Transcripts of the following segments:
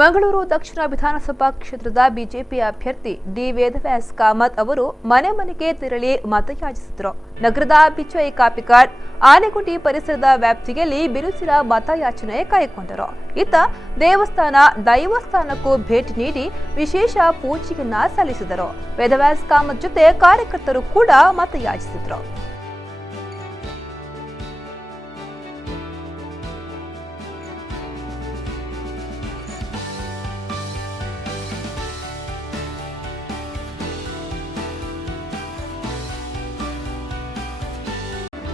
ಮಂಗಳೂರು ದಕ್ಷಿಣ ವಿಧಾನಸಭಾ ಕ್ಷೇತ್ರದ ಬಿಜೆಪಿ ಅಭ್ಯರ್ಥಿ ಡಿ ವೇದವ್ಯಾಸ್ ಕಾಮತ್ ಅವರು ಮನೆ ಮನೆಗೆ ತೆರಳಿ ಮತಯಾಚಿಸಿದರು. ನಗರದ ಬಿಚ್ಚೈ ಕಾಪಿಕಾಡ್ ಆನೆಗುಂಡಿ ಪರಿಸರದ ವ್ಯಾಪ್ತಿಯಲ್ಲಿ ಬಿರುಸಿನ ಮತಯಾಚನೆ ಕೈಗೊಂಡರು. ಇತ್ತ ದೇವಸ್ಥಾನ ದೈವಸ್ಥಾನಕ್ಕೂ ಭೇಟಿ ನೀಡಿ ವಿಶೇಷ ಪೂಜೆಯನ್ನ ಸಲ್ಲಿಸಿದರು. ವೇದವ್ಯಾಸ್ ಕಾಮತ್ ಜೊತೆ ಕಾರ್ಯಕರ್ತರು ಕೂಡ ಮತಯಾಚಿಸಿದರು.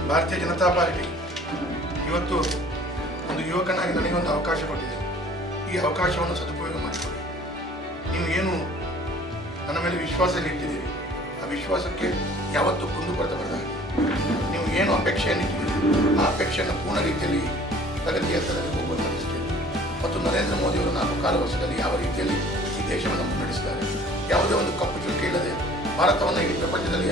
ಭಾರತೀಯ ಜನತಾ ಪಾರ್ಟಿ ಇವತ್ತು ಒಂದು ಯುವಕನಾಗಿ ನನಗೊಂದು ಅವಕಾಶ ಕೊಟ್ಟಿದೆ. ಈ ಅವಕಾಶವನ್ನು ಸದುಪಯೋಗ ಮಾಡಿಕೊಳ್ಳಿ. ನೀವು ಏನು ನನ್ನ ಮೇಲೆ ವಿಶ್ವಾಸ ನೀಡ್ತಿದ್ದೀರಿ, ಆ ವಿಶ್ವಾಸಕ್ಕೆ ಯಾವತ್ತೂ ಕುಂದುಕೊರತೆ ನೀವು ಏನು ಅಪೇಕ್ಷೆಯನ್ನು ಇಟ್ಟಿದ್ದೀರಿ, ಆ ಅಪೇಕ್ಷೆಯನ್ನು ಪೂರ್ಣ ರೀತಿಯಲ್ಲಿ ಪ್ರಗತಿಯ ಹತ್ತರಲ್ಲಿ ಹೋಗುವಂಥದ್ದಷ್ಟೇ. ಮತ್ತು ನರೇಂದ್ರ ಮೋದಿಯವರು 4 ವರ್ಷದಲ್ಲಿ ಯಾವ ರೀತಿಯಲ್ಲಿ ಈ ದೇಶವನ್ನು ಮುನ್ನಡೆಸಿದ್ದಾರೆ, ಯಾವುದೇ ಒಂದು ಕಪ್ಪು ಚುಕ್ಕೆ ಇಲ್ಲದೆ ಭಾರತವನ್ನು ಈ ಪ್ರಪಂಚದಲ್ಲಿ